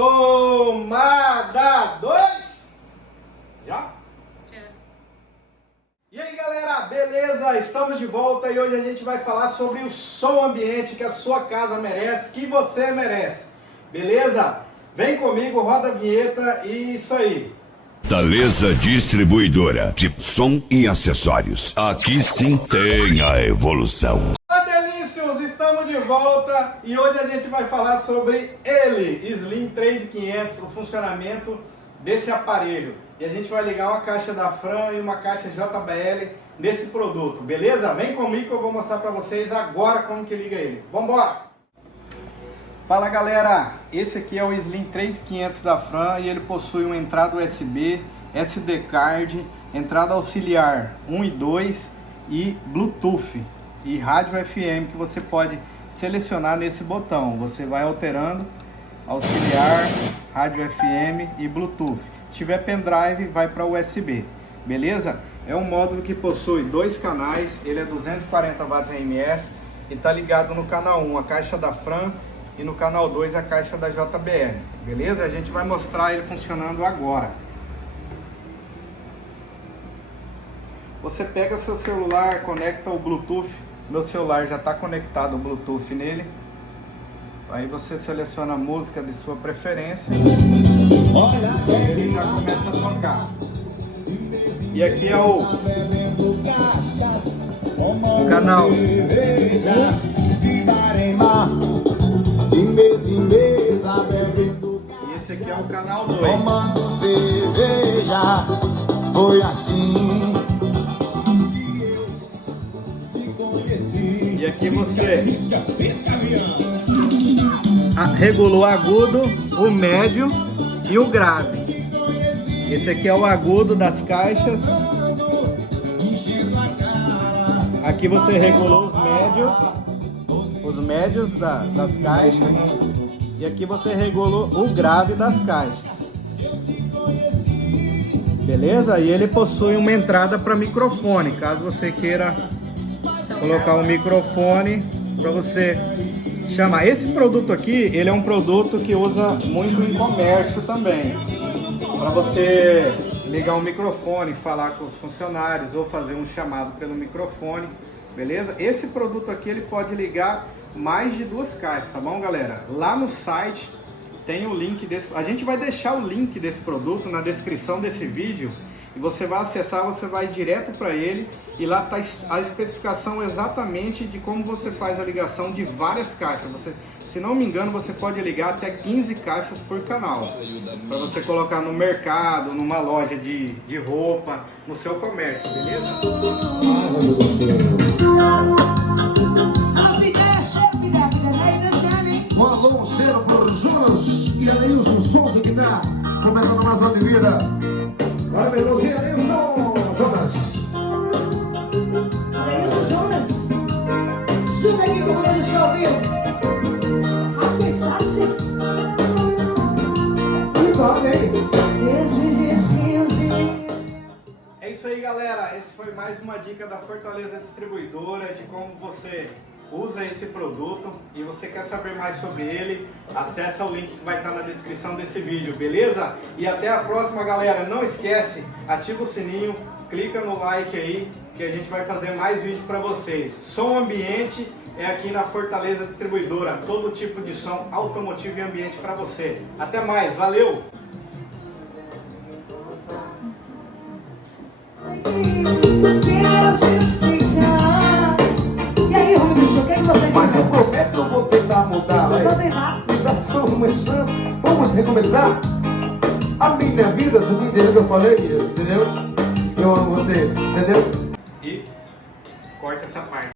Tomada 2! Já? E aí galera, beleza? Estamos de volta e hoje a gente vai falar sobre o som ambiente que a sua casa merece, que você merece. Beleza? Vem comigo, roda a vinheta e isso aí. Fortaleza Distribuidora de som e acessórios. Aqui sim tem a evolução. Delícios, estamos de volta e hoje a gente vai falar sobre ele, Slim 3500, o funcionamento desse aparelho. E a gente vai ligar uma caixa da Fran e uma caixa JBL nesse produto, beleza? Vem comigo que eu vou mostrar para vocês agora como que liga ele. Vambora! Fala galera, esse aqui é o Slim 3500 da Fran e ele possui uma entrada USB, SD card, entrada auxiliar 1 e 2 e Bluetooth e rádio FM que você pode selecionar nesse botão. Você vai alterando auxiliar, rádio FM e Bluetooth. Se tiver pendrive, vai para USB, beleza? É um módulo que possui dois canais, ele é 240 watts RMS e está ligado no canal 1, a caixa da Fran, e no canal 2 a caixa da JBL, beleza? A gente vai mostrar ele funcionando agora. Você pega seu celular, conecta o Bluetooth, meu celular já está conectado o Bluetooth nele. Aí você seleciona a música de sua preferência e ele já começa a tocar. E aqui é o canal 1. E esse aqui é o canal 2. Tomando cerveja, foi assim que eu te conheci. E aqui você regula o agudo, o médio e o grave. Esse aqui é o agudo das caixas. Aqui você regulou os médios das caixas. E aqui você regulou o grave das caixas. Beleza? E ele possui uma entrada para microfone, caso você queira colocar um microfone para você chamar. Esse produto aqui, ele é um produto que usa muito em comércio também. Para você ligar um microfone, falar com os funcionários ou fazer um chamado pelo microfone, beleza? Esse produto aqui ele pode ligar mais de duas caixas, tá bom, galera? Lá no site tem o link desse, a gente vai deixar o link desse produto na descrição desse vídeo e você vai acessar, você vai direto para ele e lá tá a especificação exatamente de como você faz a ligação de várias caixas. Você, se não me engano, você pode ligar até 15 caixas por canal, para você colocar no mercado, numa loja de roupa, no seu comércio, beleza? Um alô, cheiro pro Júnior e Ailson Souza que tá começando mais uma bebida. Bora, meu irmãozinho, Ailson Jonas. Ailson Jonas? Chuta aqui com o meu show, viu? Aqueçasse. Igual, hein? É isso aí, galera. Esse foi mais uma dica da Fortaleza Distribuidora de como você usa esse produto e você quer saber mais sobre ele, acessa o link que vai estar na descrição desse vídeo, beleza? E até a próxima, galera. Não esquece, ativa o sininho, clica no like aí que a gente vai fazer mais vídeos para vocês. Som ambiente é aqui na Fortaleza Distribuidora, todo tipo de som automotivo e ambiente para você. Até mais, valeu! Mas eu prometo que eu vou tentar mudar. Me dá só uma chance. Vamos recomeçar? A minha vida, tu entendeu o que eu falei? Entendeu? Eu amo você, entendeu? E corta essa parte.